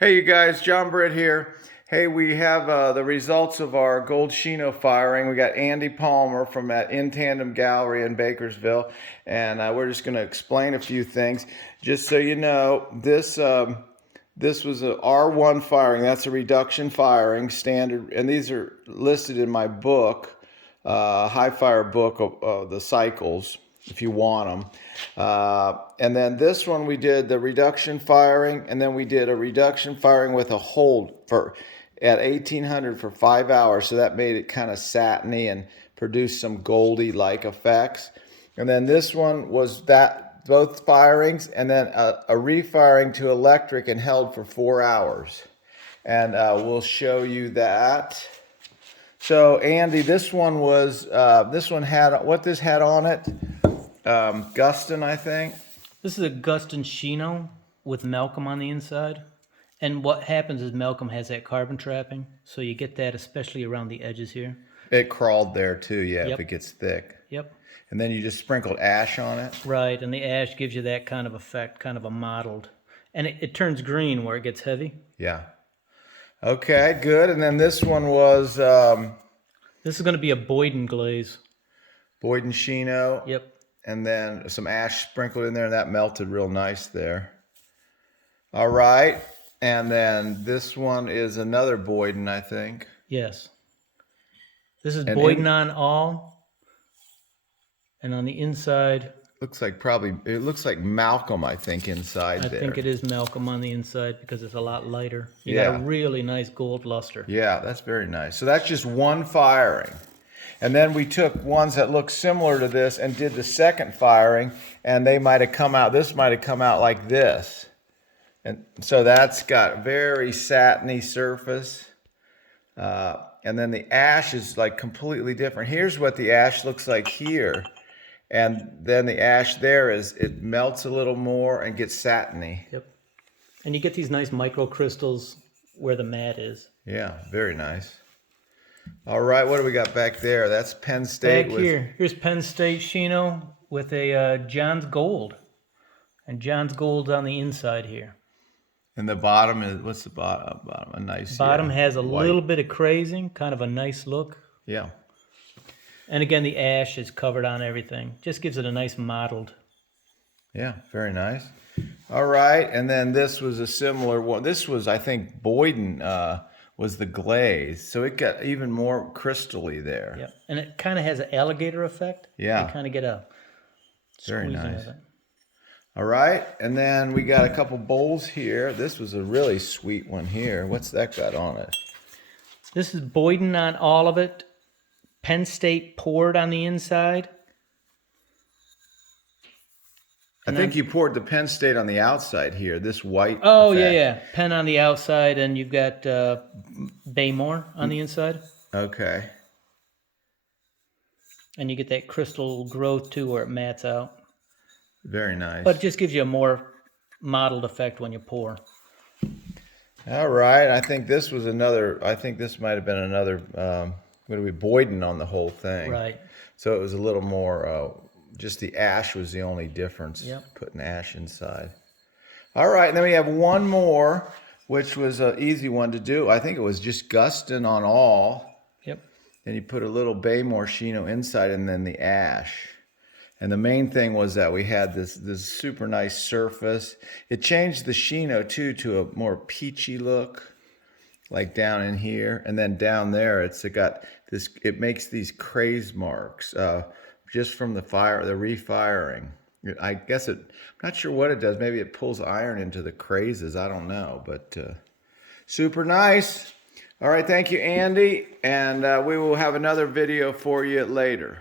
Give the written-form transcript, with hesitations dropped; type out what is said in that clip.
Hey you guys, John Britt here. Hey, we have the results of our Gold Shino firing. We got Andy Palmer from that In Tandem Gallery in Bakersville, and we're just going to explain a few things. Just so you know, this was a R1 firing. That's a reduction firing standard, and these are listed in my book, High Fire book of the cycles, if you want them. And then this one we did the reduction firing, and then we did a reduction firing with a hold at 1800 for 5 hours. So that made it kind of satiny and produced some goldy-like effects. And then this one was that both firings, and then a refiring to electric and held for 4 hours. And we'll show you that. So Andy, this one had what this had on it. Gustin, I think. This is a Gustin Shino with Malcolm on the inside. And what happens is Malcolm has that carbon trapping, so you get that especially around the edges here. It crawled there too, yeah, Yep. if it gets thick. Yep. And then you just sprinkled ash on it. Right, and the ash gives you that kind of effect, kind of a mottled. And it turns green where it gets heavy. Yeah. Okay, good. And then this one was... This is going to be a Boyden glaze. Boyden Shino. Yep. And then some ash sprinkled in there, and that melted real nice there. All right. And then this one is another Boyden, I think. Yes. This is Boyden on all. And on the inside... Looks like it looks like Malcolm, I think, inside there. I think it is Malcolm on the inside because it's a lot lighter. You got a really nice gold luster. Yeah, that's very nice. So that's just one firing. And then we took ones that look similar to this and did the second firing, and they might have come out, this might have come out like this. And so that's got very satiny surface. And then the ash is like completely different. Here's what the ash looks like here. And then the ash there it melts a little more and gets satiny. Yep. And you get these nice microcrystals where the mat is. Yeah, very nice. All right, what do we got back there? That's Penn State. Back here, here's Penn State Shino with a John's Gold. And John's Gold's on the inside here. And the bottom is, what's the bottom? A nice... Bottom has a white. little bit of crazing, kind of a nice look. Yeah. And again, the ash is covered on everything. Just gives it a nice mottled. Yeah, very nice. All right, and then this was a similar one. This was, I think, Boyden was the glaze. So it got even more crystally there. Yep. And it kind of has an alligator effect. Yeah. You kind of get a very squeezing nice. of it. All right, and then we got a couple bowls here. This was a really sweet one here. What's that got on it? This is Boyden on all of it. Penn State poured on the inside. I think you poured the Penn State on the outside here, this white Oh, effect. yeah. Penn on the outside, and you've got Baymore on the inside. Okay. And you get that crystal growth, too, where it mats out. Very nice. But it just gives you a more mottled effect when you pour. All right, I think this was another, I think this might have been another, what do we, Boyden on the whole thing. Right. So it was a little more, just the ash was the only difference. Yep. Putting ash inside. All right, and then we have one more, which was an easy one to do. I think it was just Gustin on all. Yep. And you put a little Baymore Shino inside and then the ash. And the main thing was that we had this super nice surface. It changed the Shino too to a more peachy look, like down in here. And then down there, it got this, it makes these craze marks just from the refiring. I guess I'm not sure what it does. Maybe it pulls iron into the crazes. I don't know, but super nice. All right, thank you, Andy. And we will have another video for you later.